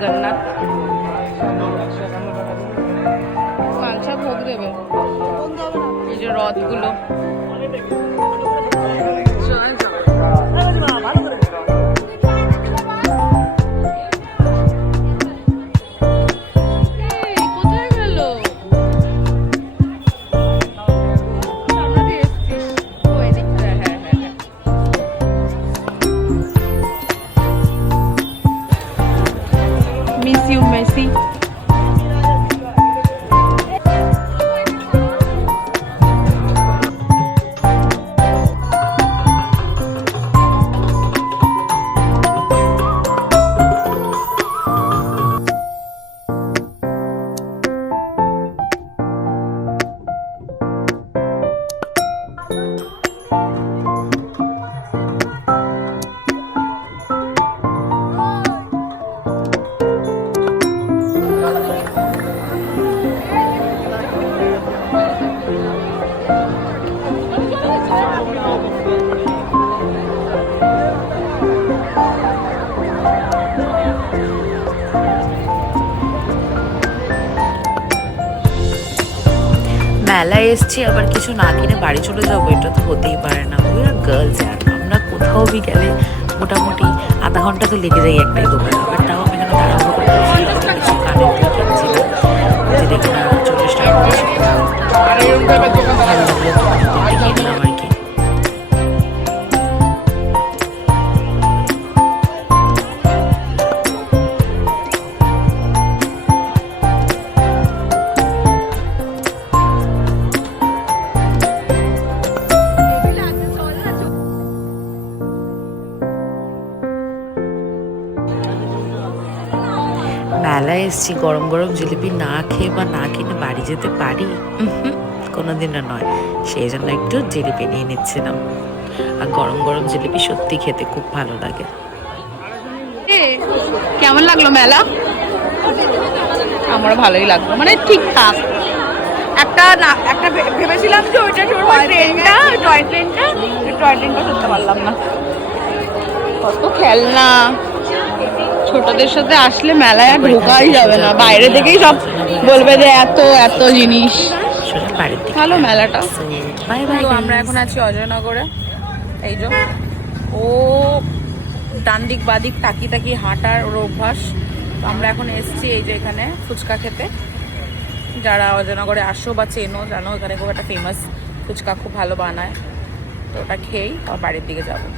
জগন্নাথ। কালসা ভোগ দেবে, এই যে রথগুলো। কোথায় গেল? Miss you Messi. মেলায় এসছি আবার কিছু না কিনে বাড়ি চলে যাবো, এটা তো হতেই পারে না। উই আর গার্লস, আর আমরা কোথাও বি গেলে মোটামুটি আধা ঘন্টা তো লেগে যায় একটাই দোকানে। আবার তাও আমি এখানে তাড়াহুড়ো করে কিছু কানের দিয়ে কিনছিলাম, যেটা কিনা 40 টাকা ভালো লাগলো কিনলাম আর কি। মেলায় এসছি, গরম গরম জিলিপি না খেয়ে বা না কিনে বাড়ি যেতে পারি? কোনোদিনও নয়। সেই জন্য একটু জিলিপি নিয়ে নিচ্ছিলাম। আর গরম গরম জিলিপি সত্যি খেতে খুব ভালো লাগে। কেমন লাগলো মেলা? আমারও ভালোই লাগলো, মানে ঠিকঠাক। একটা ভেবেছিলাম যে ওইটা ট্রেনটা, টয় ট্রেনটা করতে পারলাম না। কত খেলনা, ছোটদের সাথে আসলে মেলায় আর ঢোকাই যাবে না, বাইরে থেকেই সব বলবে যে এত এত জিনিস। ভালো মেলাটা। তো আমরা এখন আছি অজয়নগরে। এই যে ও ডান দিক বাদিক তাকি হাঁটার ওর অভ্যাস। তো আমরা এখন এসছি এই যে এখানে ফুচকা খেতে। যারা অজয়নগরে আসো বা চেনো জানো, এখানে খুব একটা ফেমাস ফুচকা, খুব ভালো বানায়। তো ওটা খেয়েই আমার বাড়ির দিকে যাবো।